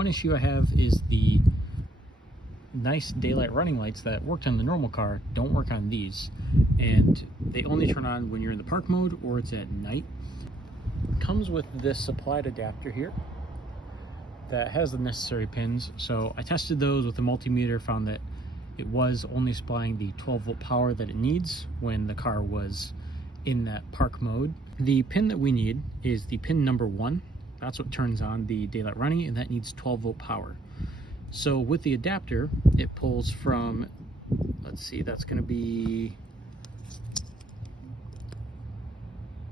One issue I have is the nice daylight running lights that worked on the normal car don't work on these, and they only turn on when you're in the park mode or it's at night. It comes with this supplied adapter here that has the necessary pins, so I tested those with a multimeter, found that it was only supplying the 12-volt power that it needs when the car was in that park mode. The pin that we need is the pin number 1. That's what turns on the daylight running, and that needs 12-volt power. So with the adapter, it pulls from, let's see, that's going to be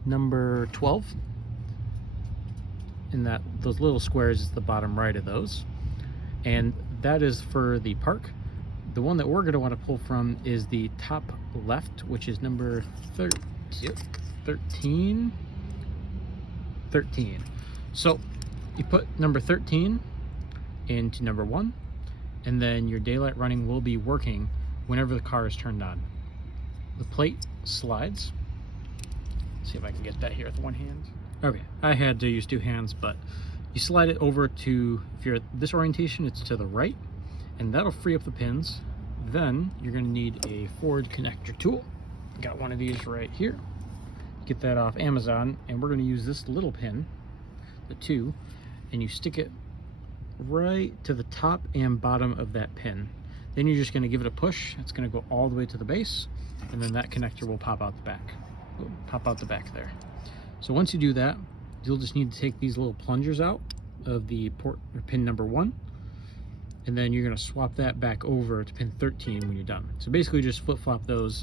number 12. And that those little squares is the bottom right of those. And that is for the park. The one that we're going to want to pull from is the top left, which is number 13. So you put number 13 into number 1, and then your daylight running will be working whenever the car is turned on. The plate slides. Let's see if I can get that here with one hand. Okay, I had to use 2 hands, but you slide it over to, if you're at this orientation, it's to the right, and that'll free up the pins. Then you're going to need a forward connector tool. Got one of these right here. Get that off Amazon, and we're going to use this little pin, the 2, and you stick it right to the top and bottom of that pin. Then you're just going to give it a push. It's going to go all the way to the base, and then that connector will pop out the back. There. So once you do that, you'll just need to take these little plungers out of the port or pin number 1, and then you're going to swap that back over to pin 13 when you're done. So basically just flip-flop those,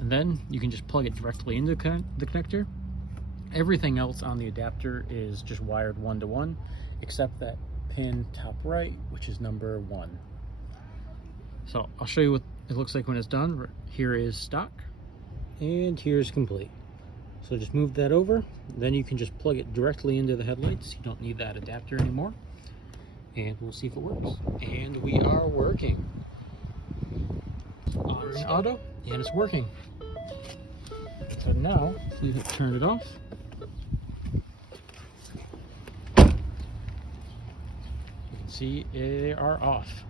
and then you can just plug it directly into the connector. Everything else on the adapter is just wired 1-to-1, except that pin top right, which is number 1. So I'll show you what it looks like when it's done. Here is stock, and here's complete. So just move that over, then you can just plug it directly into the headlights. You don't need that adapter anymore, and we'll see if it works. And we are working on the auto, and it's working. So now, see if it turned it off. You can see they are off.